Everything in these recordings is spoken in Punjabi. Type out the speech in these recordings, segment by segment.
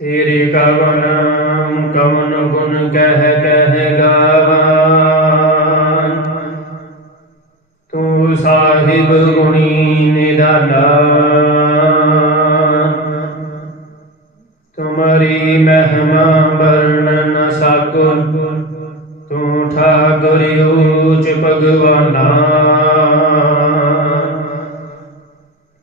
ਤੇਰੇ ਕਵਨ ਕਵਨ ਗੁਣ ਕਹਿ ਕਹਿ ਗਾਵਾਂ। ਤੂੰ ਸਾਹਿਬ ਗੁਣੀ ਨਿਦਾਨਾ। ਤੁਮਰੀ ਮਹਿਮਾ ਵਰਣਨ ਨ ਤੂੰ ਠਾਕੁਰ ਊਚ ਭਗਵਾਨਾ।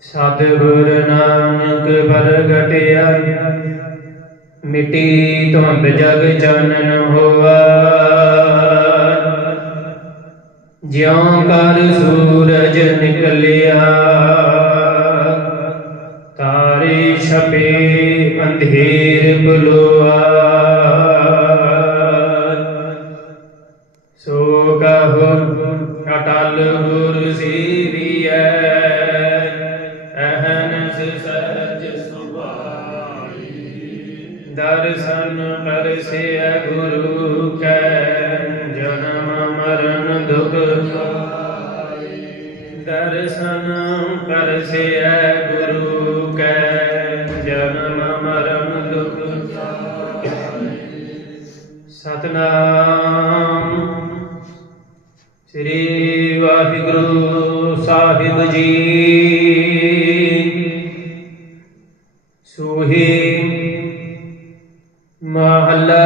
ਸਤਿਗੁਰ ਨਾਨਕ ਪ੍ਰਗਟਿਆ। ਮਿਟੀ ਧੁੰਦ ਜਗ ਚਾਨਣ ਹੋਆ। ਜਿਉ ਕਰ ਸੂਰਜ ਨਿਕਲਿਆ, ਤਾਰੇ ਛਪੇ ਅੰਧੇਰ ਬੁਲੋਆ ਸੋ ਕਹੁ, ਅਟਲ ਗੁਰ ਸੇਵੀਐ ਦਰਸ਼ਨ ਕਰਸਿਐ ਗੁਰੂ ਕੈ, ਜਨਮ ਮਰਨ ਦੁਖ ਦਰਸ਼ਨ ਕਰਸਿਐ ਗੁਰੂ ਕੈ, ਜਨਮ ਮਰਨ ਦੁਖ ਸਤਨਾਮ ਸ੍ਰੀ ਵਾਹਿਗੁਰੂ ਸਾਹਿਬ ਜੀ। ਸੋਹੀ ਮਹੱਲਾ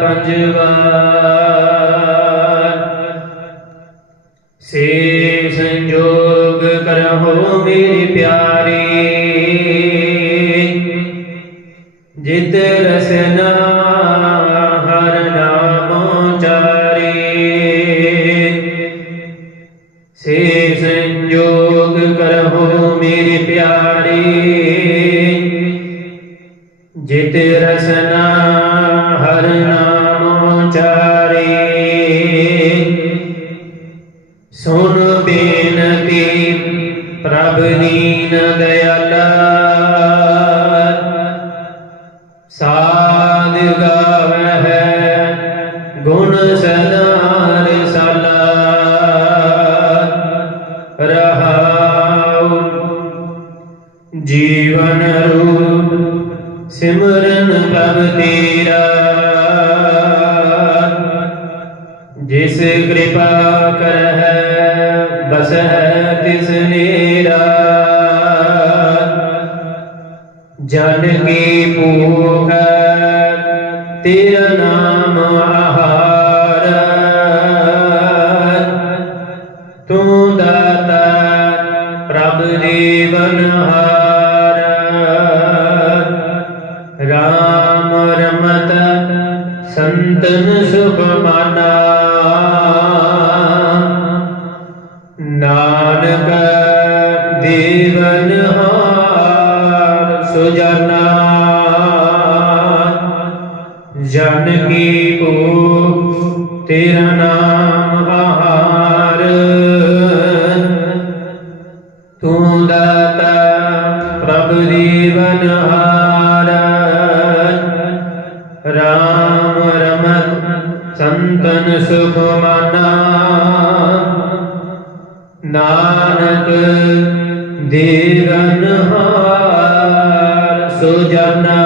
ਪੰਜਵਾ। ਸੇ ਸੰਜੋਗ ਕਰਹੁ ਮੇਰੇ ਪਿਆਰੇ, ਜਿਤ ਰਸਨਾ ਹਰ ਨਾਮ ਚਾਰੇ ਸੇ ਸੰਜੋਗ ਕਰਹੁ ਮੇਰੇ ਪਿਆਰੇ ਜਿਤ ਰਸਨਾ ਹਰ ਨਾਮ ਚਾਰੇ ਸੁਨ ਬੇਨਤੀ ਪ੍ਰਭ ਦੀਨ ਦਇਆਲਾ। ਸਾਧ ਗਾਵਹਿ ਗੁਣ ਸਦਾ ਰਸਾਲਾ ਰਹਾਉ ਜੀਵਨ ਰੂਪ ਸਿਮਰਨ ਪ੍ਰਭ ਤੇਰਾ। ਜਿਸ ਕਿਰਪਾ ਕਰਹਿ ਬਸਹਿ ਤਿਸ ਨੀਰਾ। ਜਨ ਕੀ ਭੂਖ ਤੇਰਾ ਜਨ ਕੀ ਕੋ, ਤੇਰਾ ਨਾਮ ਆਹਾਰ ਤੂੰ ਦਾਤਾ ਪ੍ਰਭ ਜੀਵਨ ਹਾਰ। ਰਾਮ ਰਮਤ ਸੰਤਨ ਸੁਖ ਮਾਨਾ। ਨਾਨਕ ਦੇਵਨ ਹਾਰ, ਸੁਜਨਾ